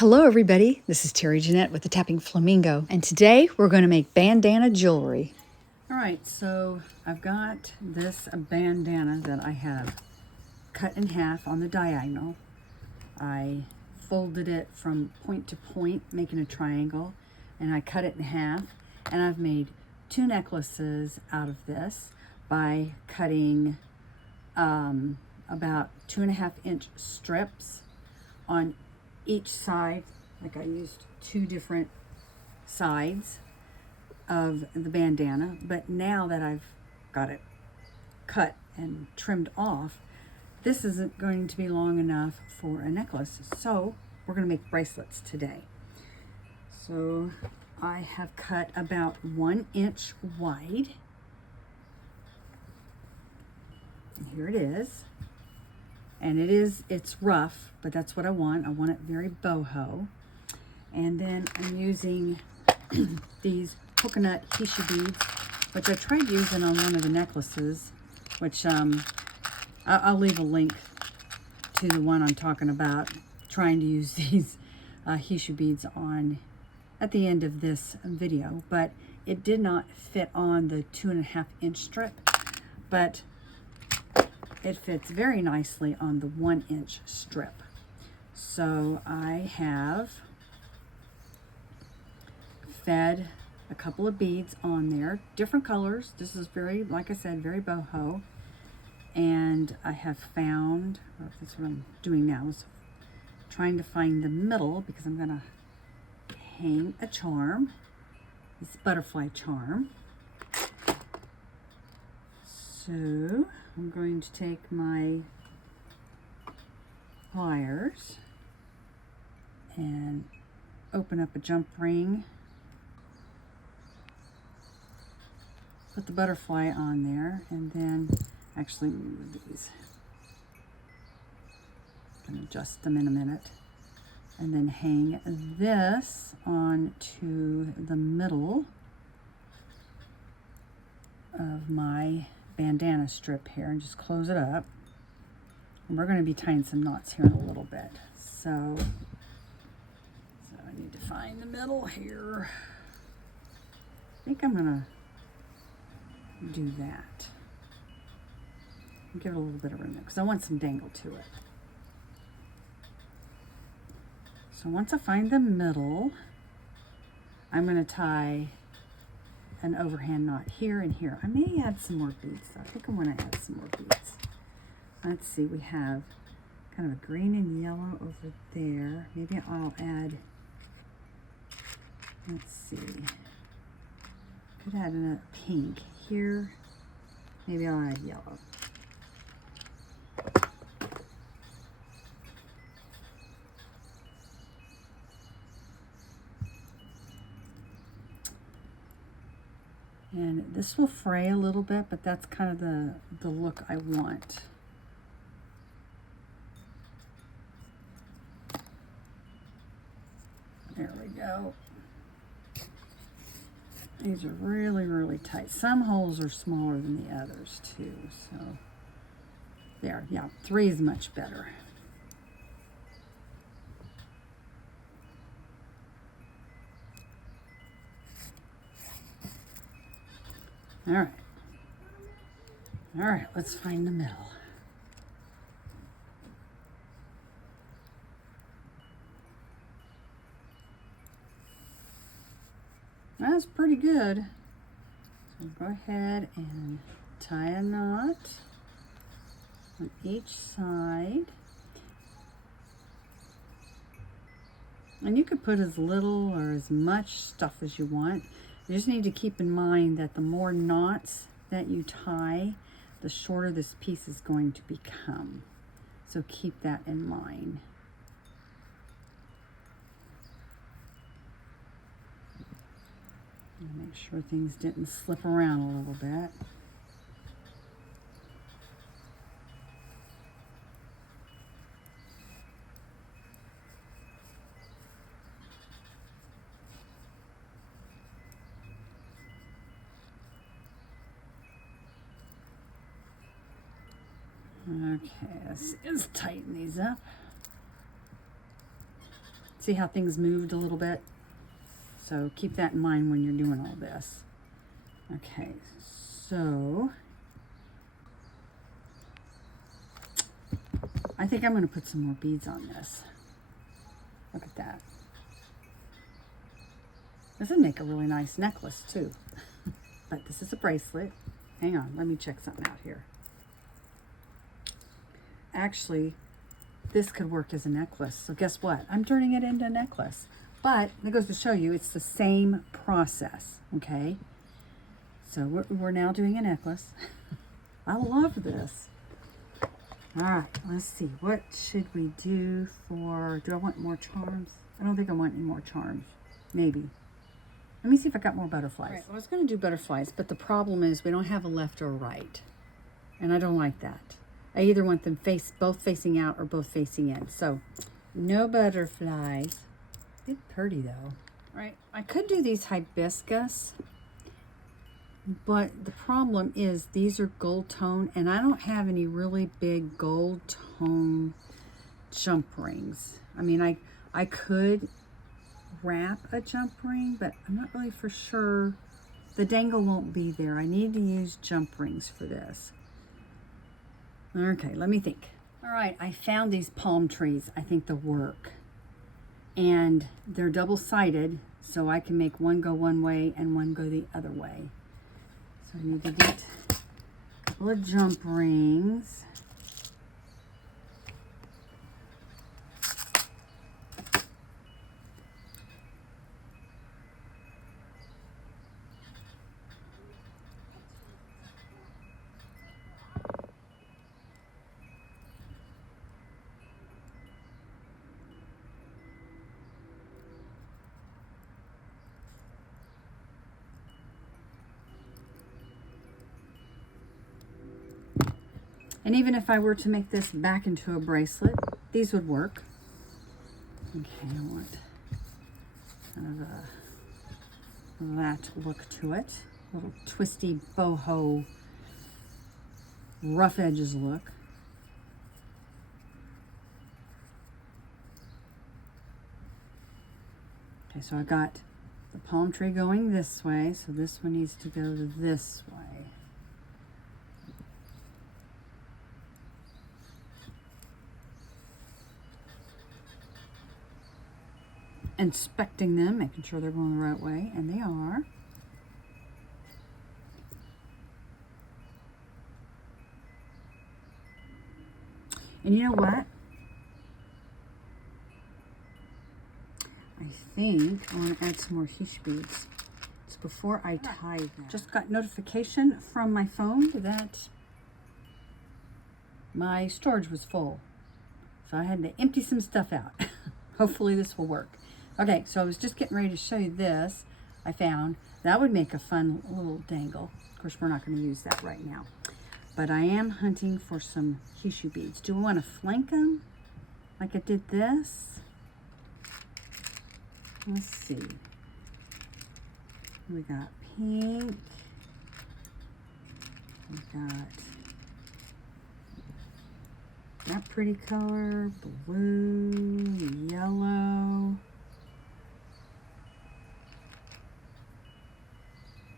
Hello everybody, this is Terry Jeanette with the Tapping Flamingo, and today we're going to make bandana jewelry. Alright, so I've got this bandana that I have cut in half on the diagonal. I folded it from point to point, making a triangle, and I cut it in half, and I've made two necklaces out of this by cutting about 2.5-inch strips on each side. Like I used two different sides of the bandana, but now that I've got it cut and trimmed off, this isn't going to be long enough for a necklace, so we're going to make bracelets today. So I have cut about 1 inch wide, and here it is. And it's rough, but that's what I want. I want it very boho. And then I'm using these coconut Hisha beads, which I tried using on one of the necklaces, which I'll leave a link to the one I'm talking about, trying to use these Hisha beads on at the end of this video, but it did not fit on the 2.5-inch strip, but it fits very nicely on the 1-inch strip. So I have fed a couple of beads on there, different colors. This is very, like I said, very boho. And I have found, or that's what I'm doing now, is trying to find the middle, because I'm gonna hang a charm, this butterfly charm. So I'm going to take my pliers and open up a jump ring, put the butterfly on there, and then actually move these. I'm going to adjust them in a minute, and then hang this on to the middle of my bandana strip here, and just close it up. And we're going to be tying some knots here in a little bit. So I need to find the middle here. I think I'm going to do that. Give it a little bit of room there, because I want some dangle to it. So once I find the middle, I'm going to tie an overhand knot here and here. I may add some more beads. I think I want to add some more beads. Let's see, we have kind of a green and yellow over there. Maybe I'll add, let's see, could add a pink here. Maybe I'll add yellow. And this will fray a little bit, but that's kind of the look I want. There we go. These are really, really tight. Some holes are smaller than the others too, so there, yeah, 3 is much better. All right, let's find the middle. That's pretty good. So go ahead and tie a knot on each side. And you could put as little or as much stuff as you want. You just need to keep in mind that the more knots that you tie, the shorter this piece is going to become. So keep that in mind. Make sure things didn't slip around a little bit. Okay, let's tighten these up. See how things moved a little bit? So keep that in mind when you're doing all this. Okay, so I think I'm going to put some more beads on this. Look at that. This would make a really nice necklace too. But this is a bracelet. Hang on, let me check something out here. Actually, this could work as a necklace. So guess what? I'm turning it into a necklace. But it goes to show you it's the same process, okay? So we're now doing a necklace. I love this. All right, let's see. What should we do for, do I want more charms? I don't think I want any more charms. Maybe. Let me see if I got more butterflies. All right, well, I was going to do butterflies, but the problem is we don't have a left or a right. And I don't like that. I either want them both facing out or both facing in. So no butterflies. It's pretty though. All right, I could do these hibiscus, but the problem is these are gold tone and I don't have any really big gold tone jump rings. I mean, I could wrap a jump ring, but I'm not really for sure. The dangle won't be there. I need to use jump rings for this. Okay, let me think. All right, I found these palm trees. I think they'll work. And they're double-sided, so I can make one go one way and one go the other way. So I need to get a couple of jump rings. And even if I were to make this back into a bracelet, these would work. Okay, I want kind of that look to it. A little twisty boho, rough edges look. Okay, so I got the palm tree going this way, so this one needs to go this way. Inspecting them, making sure they're going the right way, and they are. And you know what? I think I want to add some more hush beads. It's before I tie them. Just got notification from my phone that my storage was full. So I had to empty some stuff out. Hopefully this will work. Okay, so I was just getting ready to show you this. I found that would make a fun little dangle. Of course, we're not going to use that right now. But I am hunting for some tissue beads. Do I want to flank them like I did this? Let's see. We got pink. We got that pretty color, blue, yellow.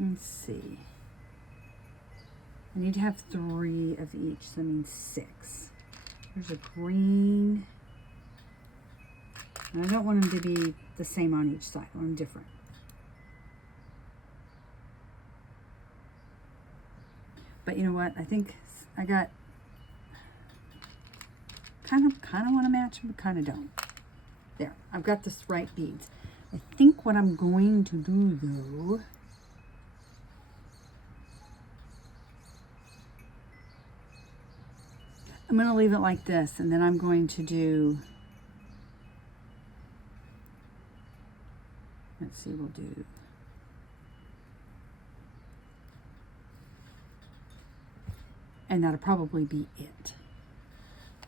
Let's see. I need to have 3 of each, so that means 6. There's a green. And I don't want them to be the same on each side. I want them different. But you know what? I think I got kind of want to match them, but kind of don't. There, I've got the right beads. I think what I'm going to do though, I'm going to leave it like this, and then I'm going to do, let's see, we'll do, and that'll probably be it.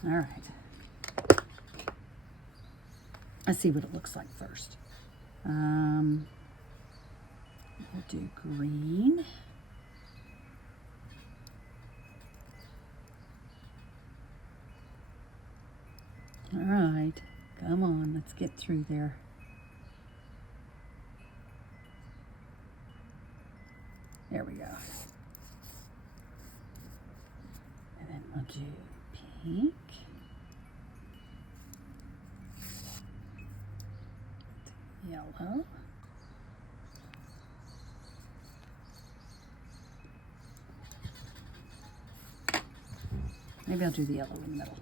All right. Let's see what it looks like first. We'll do green. All right, Come on, let's get through there. There we go. And then we'll do pink. Yellow. Maybe I'll do the yellow in the middle.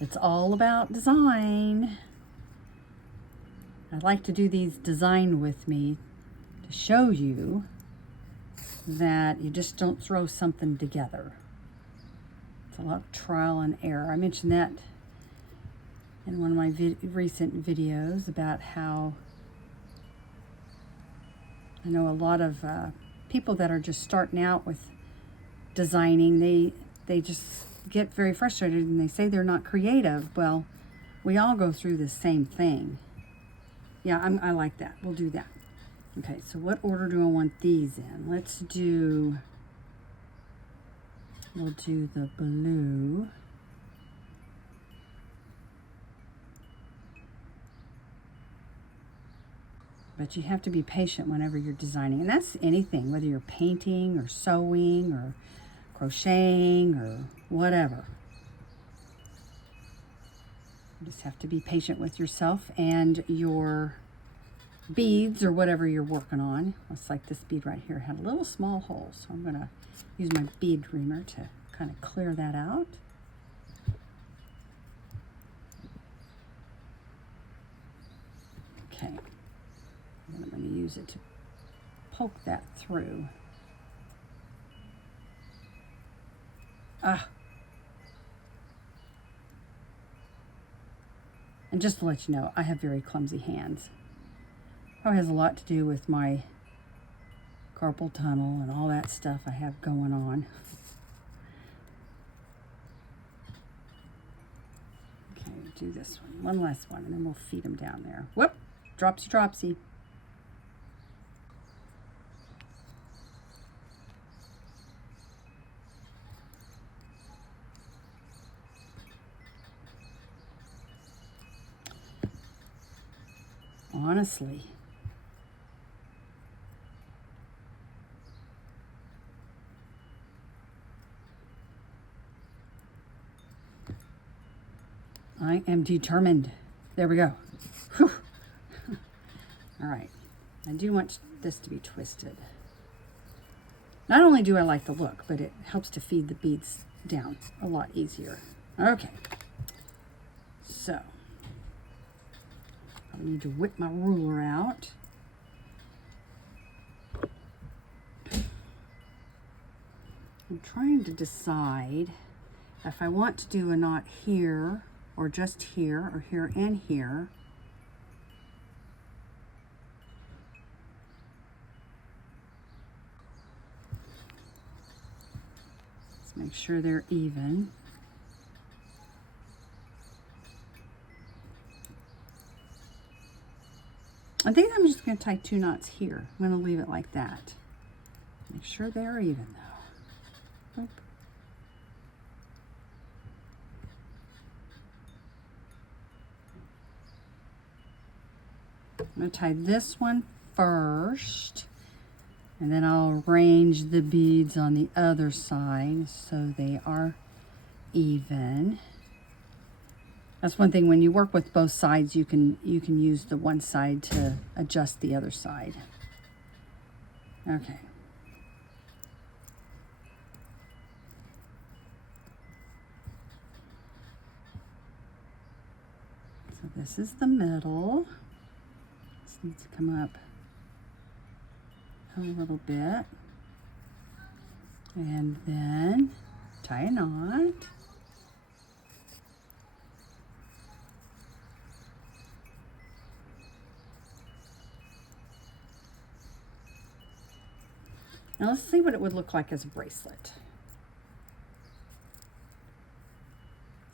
It's all about design. I like to do these design with me to show you that you just don't throw something together. It's a lot of trial and error. I mentioned that in one of my recent videos about how I know a lot of people that are just starting out with designing, they just get very frustrated and they say they're not creative. Well, we all go through the same thing. Yeah, I like that. We'll do that. Okay, so what order do I want these in? We'll do the blue. But you have to be patient whenever you're designing. And that's anything, whether you're painting or sewing or crocheting or whatever. You just have to be patient with yourself and your beads or whatever you're working on. Looks like this bead right here had a little small hole, so I'm going to use my bead reamer to kind of clear that out. Okay. And I'm going to use it to poke that through. And just to let you know, I have very clumsy hands. Probably has a lot to do with my carpal tunnel and all that stuff I have going on. Okay, do this one last one, and then we'll feed them down there. Whoop, dropsy, dropsy. Honestly, I am determined. There we go. Whew. All right. I do want this to be twisted. Not only do I like the look, but it helps to feed the beads down a lot easier. Okay. So, I need to whip my ruler out. I'm trying to decide if I want to do a knot here or just here or here and here. Let's make sure they're even. I think I'm just going to tie 2 knots here. I'm going to leave it like that. Make sure they're even though. Boop. I'm going to tie this one first, and then I'll arrange the beads on the other side so they are even. That's one thing, when you work with both sides, you can use the one side to adjust the other side. Okay. So this is the middle. This needs to come up a little bit. And then tie a knot. Now let's see what it would look like as a bracelet.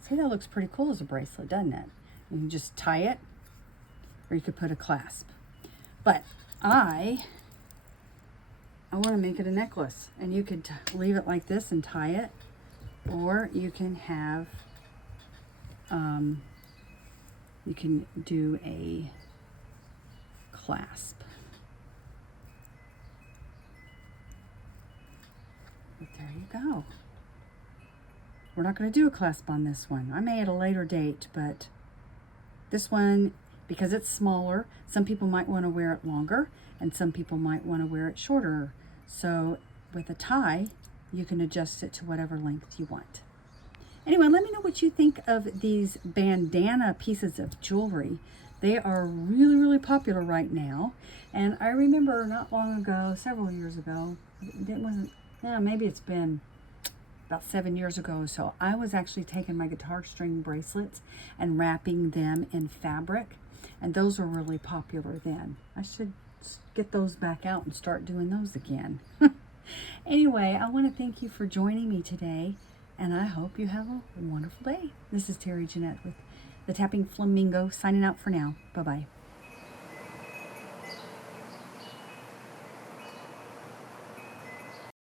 See, that looks pretty cool as a bracelet, doesn't it? You can just tie it, or you could put a clasp. But I want to make it a necklace, and you could leave it like this and tie it, or you can have you can do a clasp. But there you go. We're not going to do a clasp on this one. I may at a later date, but this one, because it's smaller, some people might want to wear it longer and some people might want to wear it shorter. So with a tie, you can adjust it to whatever length you want. Anyway, let me know what you think of these bandana pieces of jewelry. They are really, really popular right now. And I remember not long ago, several years ago, it wasn't, yeah, maybe it's been about 7 years ago or so, I was actually taking my guitar string bracelets and wrapping them in fabric. And those were really popular then. I should get those back out and start doing those again. Anyway, I want to thank you for joining me today. And I hope you have a wonderful day. This is Terry Jeanette with the Tapping Flamingo signing out for now. Bye-bye.